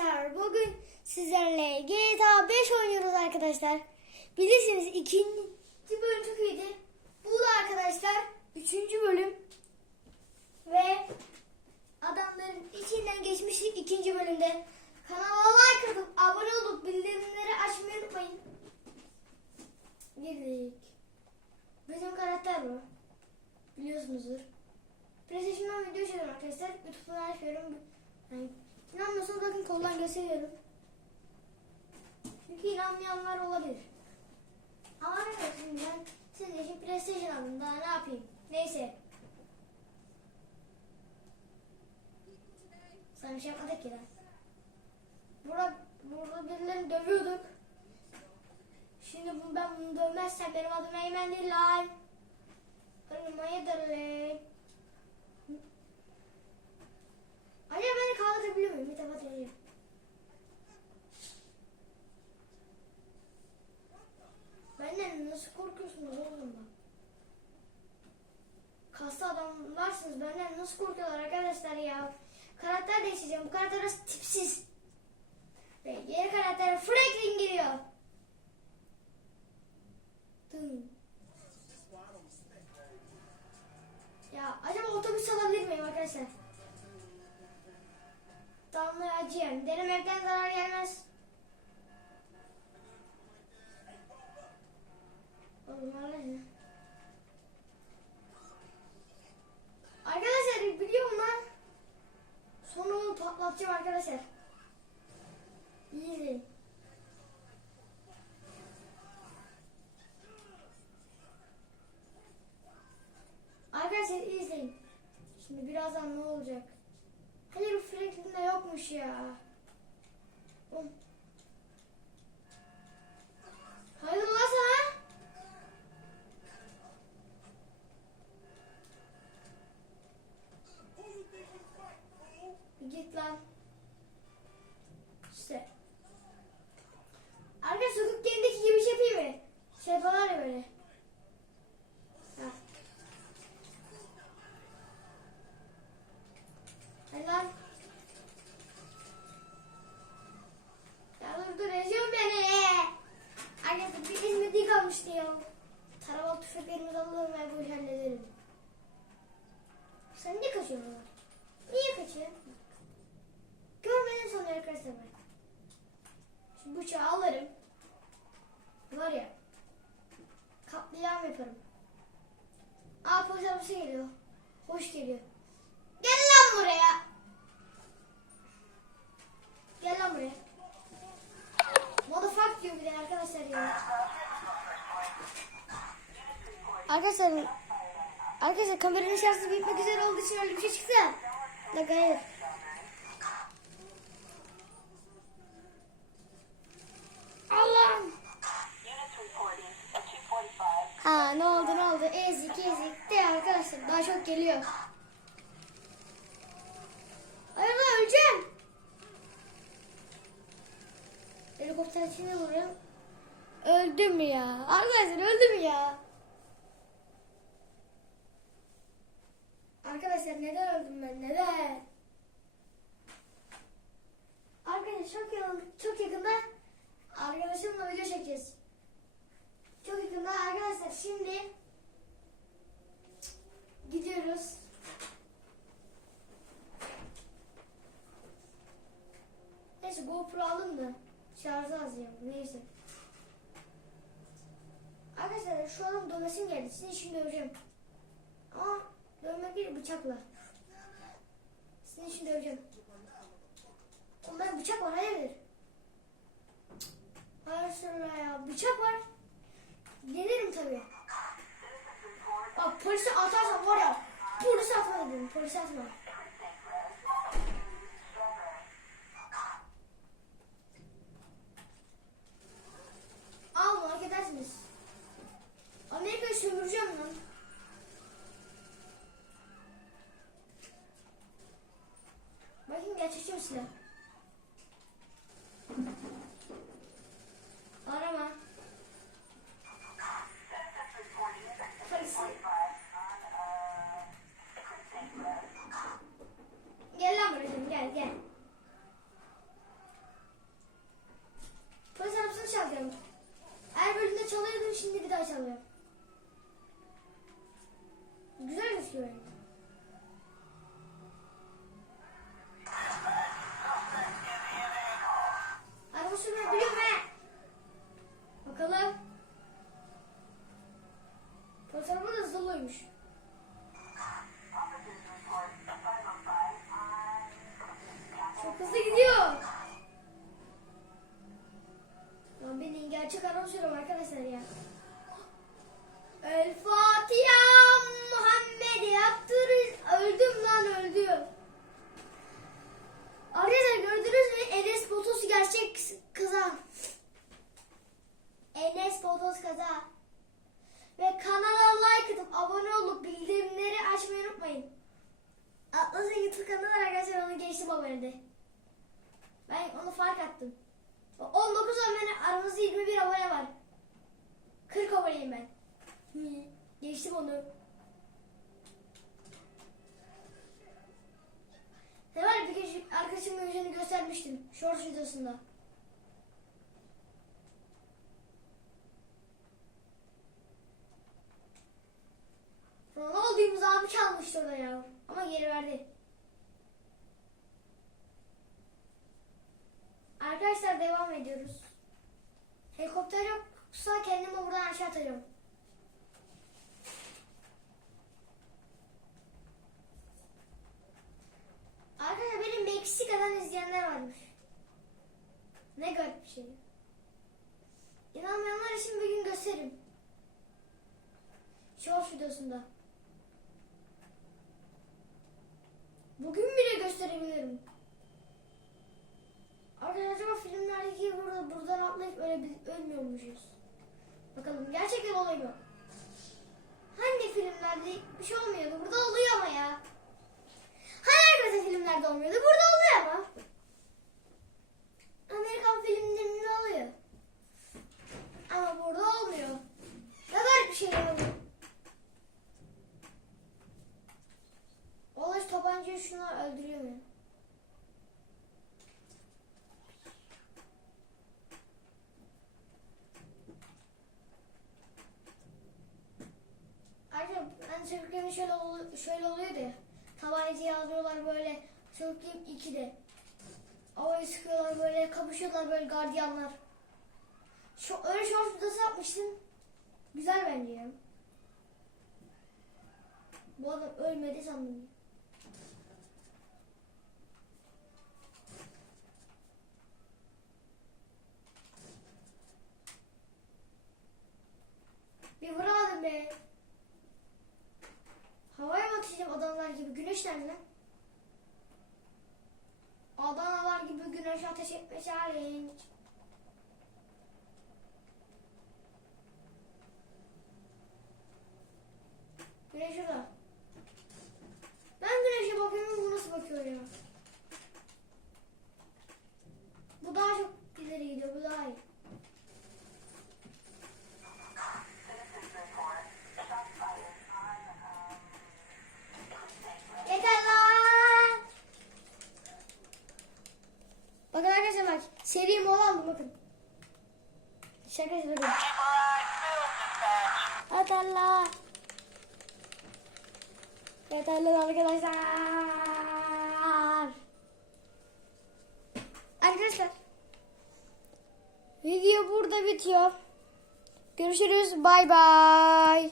arkadaşlar. Bugün sizlerle GTA 5 oynuyoruz arkadaşlar. Bilirsiniz ikinci bölüm çok iyiydi. Bu da arkadaşlar üçüncü bölüm. Ve adamların içinden geçmiştik ikinci bölümde. Kanala like atıp abone olup bildirimleri açmayı unutmayın. Girdik. Bizim karakter bu. Biliyorsunuzdur. PlayStation'dan video çekiyorum arkadaşlar. YouTube'dan açıyorum. Yani inanmıyorsanız bakın koldan gösteriyorum. Çünkü inanmayanlar olabilir. Ama arkadaşlar şimdi ben sizin için PlayStation aldım. Daha ne yapayım? Neyse. Sana şey yapmadık lan. Burada, burada birilerini dövüyorduk. Şimdi bu, ben bunu dövmezsem benim adım Eymen değil lan. Önüme yedirler. Acaba beni kaldırabiliyor muyum? Bir defa deneyeyim. Benden nasıl korkuyorsunuz oğlum bak. Kaslı adamlarsınız. Benden nasıl korkuyorlar arkadaşlar ya. Karakter değiştireceğim. Bu karakter tipsiz. Ve yeni karakter Franklin giriyor. Dın. Acıyan. Denemekten zarar gelmez. Hala ne? Arkadaşlar biliyorum lan. Sonra onu patlatacağım arkadaşlar. İyi. Arkadaşlar izleyin. Şimdi birazdan ne olacak? Hayır Franklin'de yokmuş ya. Bom. Katliam yaparım. Aa polis arabası geliyor. Hoş geliyor. Gel lan buraya. Gel lan buraya. Motherfuck diyor bir de arkadaşlar ya. Arkadaşlar Arkadaşlar kameranın şarjı bitmek üzere olduğu için öyle bir şey çıktı. La hayır. Ha ne oldu ne oldu? Ezik ezik de arkadaşlar daha çok geliyor. Hayır lan öleceğim. Helikopter içine vuruyorum. Öldüm ya. Arkadaşlar öldüm ya. Arkadaşlar neden öldüm ben? Neden? Arkadaşlar çok yakın, çok yakında arkadaşımla video çekeceğiz. Çok yakında arkadaşlar şimdi gidiyoruz. Neyse GoPro alın da şarjı az ya. Neyse. Arkadaşlar şu an dönesim geldi. Sizin için döveceğim. Ama dövmek değil bıçakla. Sizin için döveceğim. Ben bıçak var hayırdır? Hayır sonra ya bıçak var. Gelirim tabii. Bak polise atarsam var ya. Polise atma dedim. Polise atma. restaurant. Ben onu fark ettim. 19 abone aramızda 21 abone var. 40 aboneyim ben. Geçtim onu. Ne var bir kez arkadaşımın yüzünü göstermiştim. Shorts videosunda. Ronaldo imzamı çalmıştı orada ya. Ama geri verdi. Devam ediyoruz. Helikopter yoksa kendimi buradan aşağı atacağım. Arkadaşlar benim Meksika'dan izleyenler varmış. Ne garip bir şey. İnanmayanlar için bir gün gösteririm. Shorts videosunda. Bugün bile gösterebilirim. Arkadaşlar acaba filmlerdeki burada buradan atlayıp öyle ölmüyormuşuz. Bakalım gerçekten oluyor mu? Hangi filmlerde bir şey olmuyordu? Burada oluyor ama ya. Hani arkadaşlar filmlerde olmuyordu? Burada oluyor ama. Amerikan filmlerinde oluyor. Ama burada olmuyor. Ne garip bir şey. Vallahi şu tabancayı şuna öldürüyor beni. Ayrıca ben Şöyle, olu- şöyle oluyor ya. Tabancayı alıyorlar böyle. Türkiye 2'de. Havayı sıkıyorlar böyle. Kapışıyorlar böyle gardiyanlar. Şu, öyle short videosu yapmıştım. Güzel bence ya. Bu adam ölmedi sandım. Bir vuralım be. Atacağım adamlar gibi? Güneş nerede lan? Adanalar gibi güneş ateş challenge. Güneş şurada. Ben güneşe bakıyorum bu nasıl bakıyor ya? Bu daha çok ileri gidiyor bu daha iyi. Yeter lan. Bakın arkadaşlar bak. Seri mola aldım bakın. Şaka bakın. Yeter lan. Yeter lan arkadaşlar. Arkadaşlar. Video burada bitiyor. Görüşürüz. Bay bay.